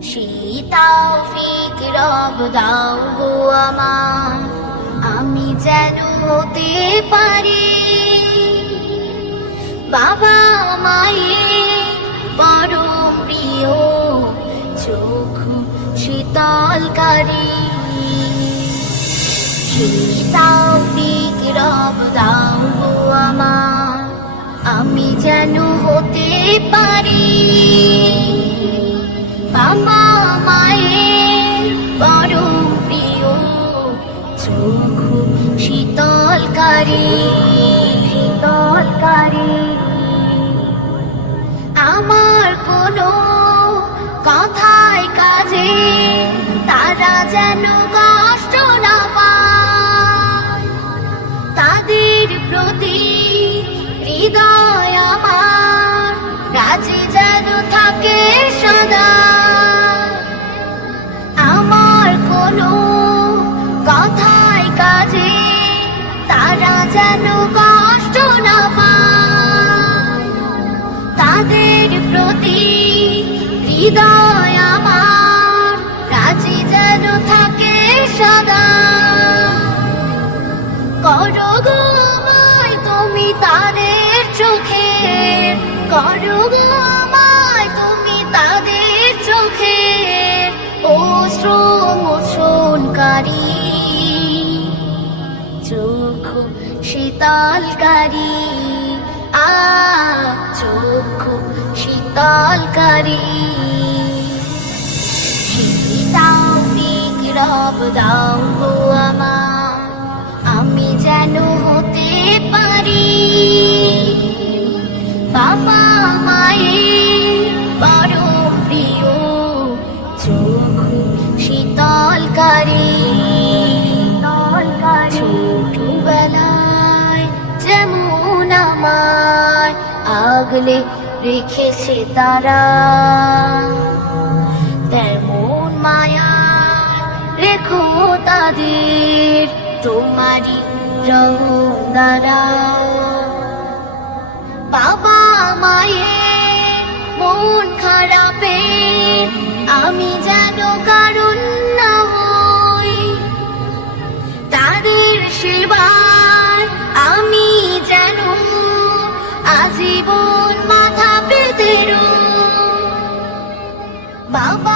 সেই তৌফিক রব দাও গো আমার, আমি যেন হতে পারি বাবা মায়ের পরম প্রিয়, চক্ষু শীতলকারী। সেই তৌফিক রব দাও গো আমার, আমি যেন হতে পারি বাবা মায়ের পরম প্রিয়, চক্ষু শীতলকারী। আমার কোনো কথায় কাজে তারা যেন কষ্ট না পায়, তাদের প্রতি হৃদয় আমার রাজি যেন থাকে সদা। আমার কোনো কথায় কাজে তারা যেন কষ্ট না পায়, তাদের প্রতি হৃদয় আমার রাজি যেন থাকে সদা। করো গো আমায় তুমি তাদের চোখে, করো গো আমায় তুমি তাদের চোখে অশ্রু মোচনকারী, চক্ষু শীতলকারী। চক্ষু শীতলকারী। সেই তৌফিক রব দাও গো আমার, আমি যেন হতে পারি বাবা মায়ের পরম প্রিয়, চক্ষু শীতলকারী। ছোটবেলায় যেমন আমায় আগলে রেখেছে তারা, তেমন মায়া রেখো তাদের তোমারই রঙ দ্বারা। বাবা মায়ের মন খারাপে আমি যেন কারণ না হই, তাদের সেবায় আমি যেন আজীবন মাথা পেতে রই। বাবা